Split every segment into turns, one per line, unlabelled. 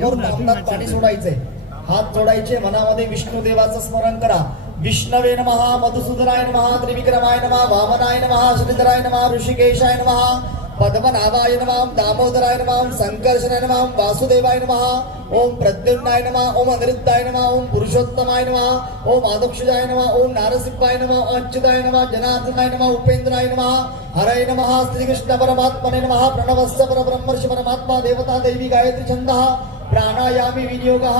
समोर तांब्यात पाणी सोडायचंय. हात जोडायचे मनामध्ये विष्णुदेवाचं स्मरण करा. विष्णवे महा मधुसूदनाय महा त्रिविक्रमाय महा वामनाय महा श्रीधराय महा ऋषिकेशाय महा पद्मनाभाय नमः दामोदराय नमः संकर्षणाय नमः वासुदेवाय नमः ओम प्रद्युम्नाय नमः ओम अनिरुद्धाय नमः ओम पुरुषोत्तमाय नमः ओम आदक्षजाय नमः ओम नारसिंहाय नमः अच्युताय नमः जनार्दनाय नमः उपेंद्राय नमः हरय नमः श्रीकृष्ण परमात्मने नमः प्रणवस्य परब्रह्मर्षि परमात्मा देवता देवी गायत्री छंदः प्राणायामी विनियोगः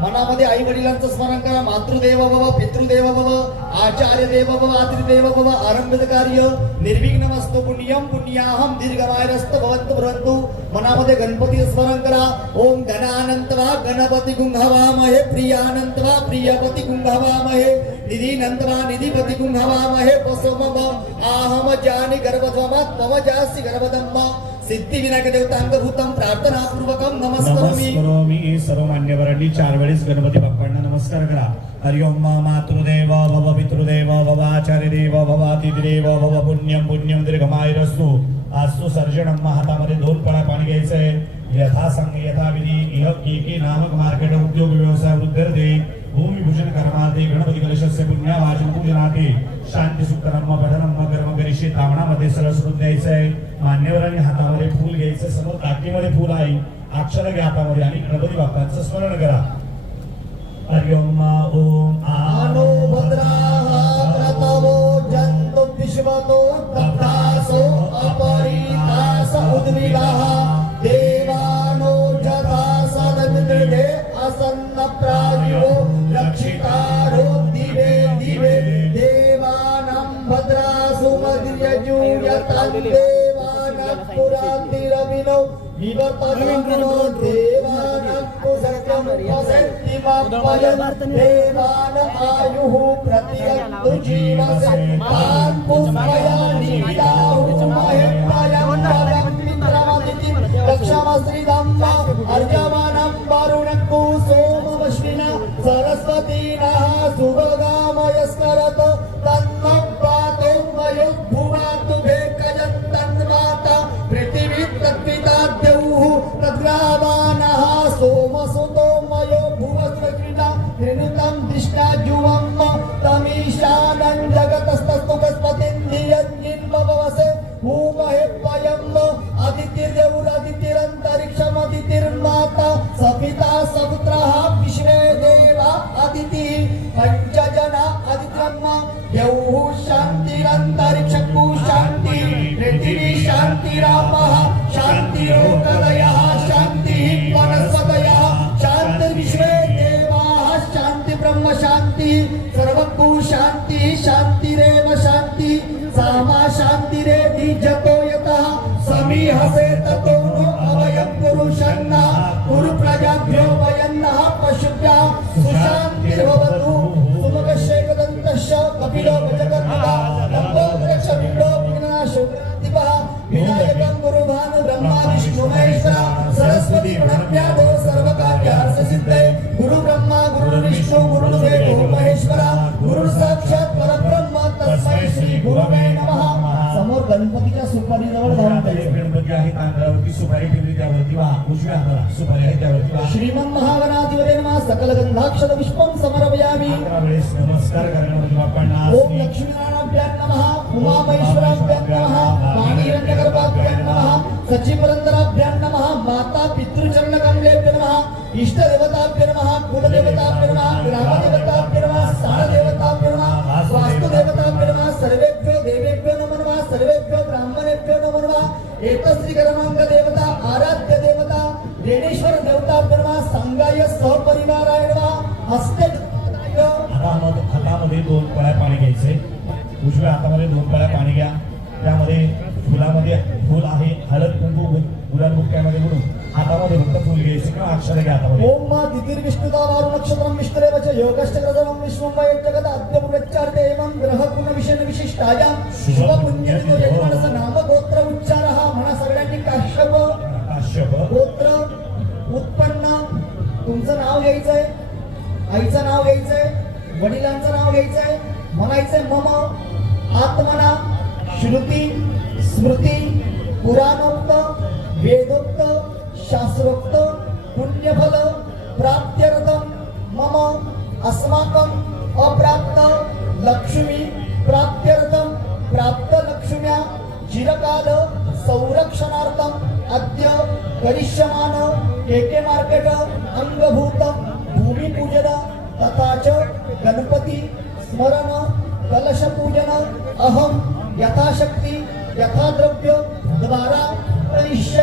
मनामध्ये आई वडिलांचं स्मरण करा मातृदेव भव पितृदेव भव आचार्य देव भव आत्रिदेव भव आरंभित कार्य निर्विघ्न वस्तु पुण्यम पुण्याहम दीर्घमायरस्त भवंतु भवंतु मनामध्ये गणपती स्मरण करा ओम गणानंत वा गणपती गुंहवामहे प्रियानंत वा प्रियपती गुंहवामहे निधी नंत वा निधिपती गुंहवामहे पसोम आहम जानी गर्भध्वमात मम जास्ति गर्भदम्म सिद्धी देवतांगभूतम प्रार्थना पूर्वकम नमस्करोमि.
सर्व मान्यवरांनी चार वेळेस गणपती बाप्पांना नमस्कार करा. हरिओम मातृदेव भव पितृदेव भव आचार्य देव भव अतिथिदेव भव पुण्यम पुण्यम दीर्घमायुरस्तु. आस्तु सर्जनम हातामध्ये दोन पळा पाणी घ्यायचंय. यथा संघ यथाविधी इह एके नामक मार्केट उद्योग व्यवसाय वृद्धर्थे. भूमिभूषण कर्मार्थे गणपती कलशस्य पुण्यावाचन पूजनाथे शांती सुक्तरम्म पठनम्म कर्म करिष्ये तामणामध्ये सरळ सोडून आहे मान्यवरांनी हातामध्ये फूल घ्यायचं समोर टाकीमध्ये फूल आहे. अक्षर घ्या हातामध्ये आणि गणपती बाप्पांचं स्मरण करा. हरि ओम ओम
आनो भद्रा क्रतवो जन्तु विश्वतो देवानां भद्रासु मद्यजूयतां देवानां पुरातिरविनो विवर्तमानो देवानां पुसत्यं वसन्ति मापयन् देवान आयुः प्रतियन्तु जीवसे तान् पुष्पयानि विदाहु महेन्द्रयं पवित्रमदितिं रक्षमश्रीदम्म अर्यमानं वरुणकु सोमसुतो मयो भुवस्वक्रीडा हृणुतं दिष्टा जुवम् समीहसे ततो नो अवयं पुरुषन्ना कुरु प्रजाभ्यो वयन्नः पशुभ्यः सुशान्तिर्भवतु। सुमगशेकदन्तस्य कपिलो गजकर्मः लम्बोदरक्ष विप्लो विघ्ननाशो दिवः विनायकं गुरुभानु ब्रह्मा विष्णु महेश्वर सरस्वती प्रणम्यादो सुपारीजवळ.
गणपती आहे तांदळावरती सुपारी ठेवली त्यावरती वा उजव्या हाताला सुपारी आहे त्यावरती वा
श्रीमन महागणाधिपते नमः सकल गंधाक्षर पुष्पम समर्पयामि
वेळेस नमस्कार करा गणपती बाप्पांना
ओम लक्ष्मीनारायणाभ्यां नमः नमः माता पितृचरण कमलेभ्य नमः इष्टदेवताभ्य नमः कुलदेवताभ्य रेणेश्वर देवताभ्य नमः संगाय सहपरिवाराय नमः हस्ते
हातामध्ये हातामध्ये दोन पळ्या पाणी घ्यायचे उजव्या हातामध्ये दोन पळ्या पाणी घ्या त्यामध्ये फुलामध्ये फुल आहे हळद कुंकू गुलाल बुक्क्यामध्ये म्हणून हातामध्ये फक्त फुल घ्यायचे किंवा अक्षर घ्या हातामध्ये
ओम मा तिथिर्विष्णुता वारु नक्षत्रम विष्णुरेव च योगश्चक्रजमं विश्वं वै जगत अद्यपुरच्चार्ते एवं ग्रह गुण विशेष विशिष्टायां शुभ पुण्यवितो तुमचं नाव घ्यायचंय आईचं नाव घ्यायचंय वडिलांचं नाव घ्यायचंय म्हणायचंय मम आत्मना श्रुती स्मृती पुराणोक्त वेदोक्त शास्त्रोक्त पुण्यफल अस्माकं अप्राप्त लक्ष्मी प्राप्त्यर्थम प्राप्त लक्ष्म्या चिरकाल संरक्षणार्थम् अद्य करिष्यमान के मार्केट अंगभूत भूमिपूजन तथा च गणपती स्मरण कलशपूजन अहं यथाशक्ती यथाद्रव्य द्वारा करिष्य।